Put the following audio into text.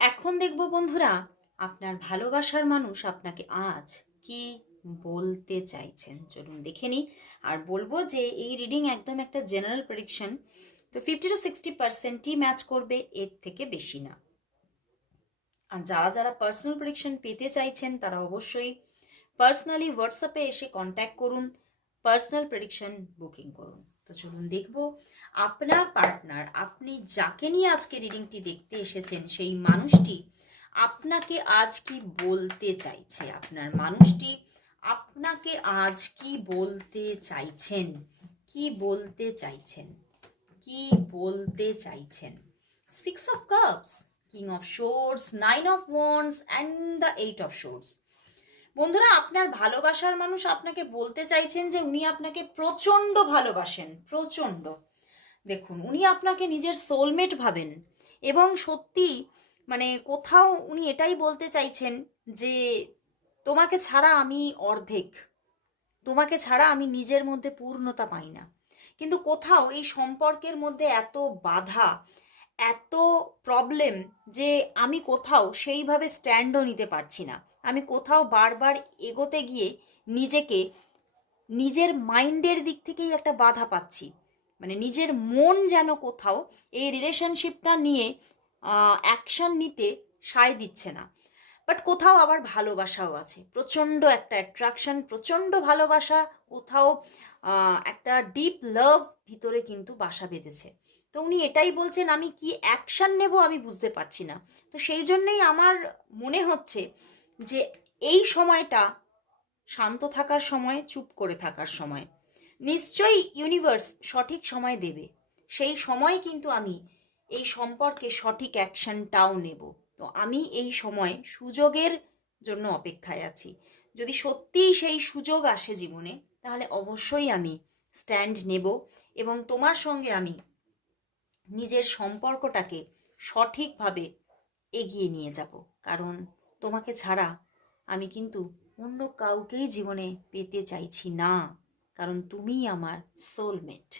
এখন দেখব বন্ধুরা, আপনার ভালোবাসার মানুষ আপনাকে আজ কি বলতে চাইছেন। চলুন দেখে নিই। আর বলবো যে এই রিডিং একদম একটা জেনারেল প্রেডিকশন, তো 50 to 60%ই ম্যাচ করবে, এর থেকে বেশি না। আর যারা যারা পার্সোনাল প্রেডিকশন পেতে চাইছেন তারা অবশ্যই পার্সোনালি হোয়াটসঅ্যাপে এসে কন্ট্যাক্ট করুন, পার্সোনাল প্রেডিকশন বুকিং করুন। তো চলুন দেখব আপনার পার্টনার, আপনি যাকে নিয়ে আজকে রিডিংটি দেখতে এসেছেন, সেই মানুষটি আপনাকে আজ কি বলতে চাইছে। আপনার মানুষটি আপনাকে আজ কি বলতে চাইছেন, কি বলতে চাইছেন, কি বলতে চাইছেন। 6 of Cups, King of Swords, 9 of Wands and the 8 of Swords। বন্ধুরা, আপনার ভালোবাসার মানুষ আপনাকে বলতে চাইছেন যে উনি আপনাকে প্রচণ্ড ভালোবাসেন, প্রচণ্ড। দেখুন, উনি আপনাকে নিজের সোলমেট ভাবেন এবং সত্যি মানে কোথাও উনি এটাই বলতে চাইছেন যে তোমাকে ছাড়া আমি অর্ধেক, তোমাকে ছাড়া আমি নিজের মধ্যে পূর্ণতা পাই না। কিন্তু কোথাও এই সম্পর্কের মধ্যে এত বাধা, এত প্রবলেম যে আমি কোথাও সেইভাবে স্ট্যান্ডও নিতে পারছি না। আমি কোথাও বারবার এগোতে গিয়ে নিজেকে, নিজের মাইন্ডের দিক থেকেই একটা বাধা পাচ্ছি। মানে নিজের মন যেন কোথাও এই রিলেশনশিপটা নিয়ে অ্যাকশন নিতে সায় দিচ্ছে না। বাট কোথাও আবার ভালোবাসাও আছে, প্রচণ্ড একটা অ্যাট্রাকশন, প্রচণ্ড ভালোবাসা, কোথাও একটা ডিপ লাভ ভিতরে কিন্তু বাসা বেঁধেছে। তো উনি এটাই বলছেন, আমি কি অ্যাকশন নেব আমি বুঝতে পারছি না। তো সেই জন্যই আমার মনে হচ্ছে যে এই সময়টা শান্ত থাকার সময়, চুপ করে থাকার সময়। নিশ্চয়ই ইউনিভার্স সঠিক সময় দেবে, সেই সময় কিন্তু আমি এই সম্পর্কে সঠিক অ্যাকশনটাও নেব। তো আমি এই সময় সুযোগের জন্য অপেক্ষায় আছি। যদি সত্যিই সেই সুযোগ আসে জীবনে, তাহলে অবশ্যই আমি স্ট্যান্ড নেব এবং তোমার সঙ্গে আমি নিজের সম্পর্কটাকে সঠিকভাবে এগিয়ে নিয়ে যাব। কারণ তোমাকে ছাড়া আমি কিন্তু অন্য কাউকেই জীবনে পেতে চাইছি না, কারণ তুমিই আমার সোলমেট।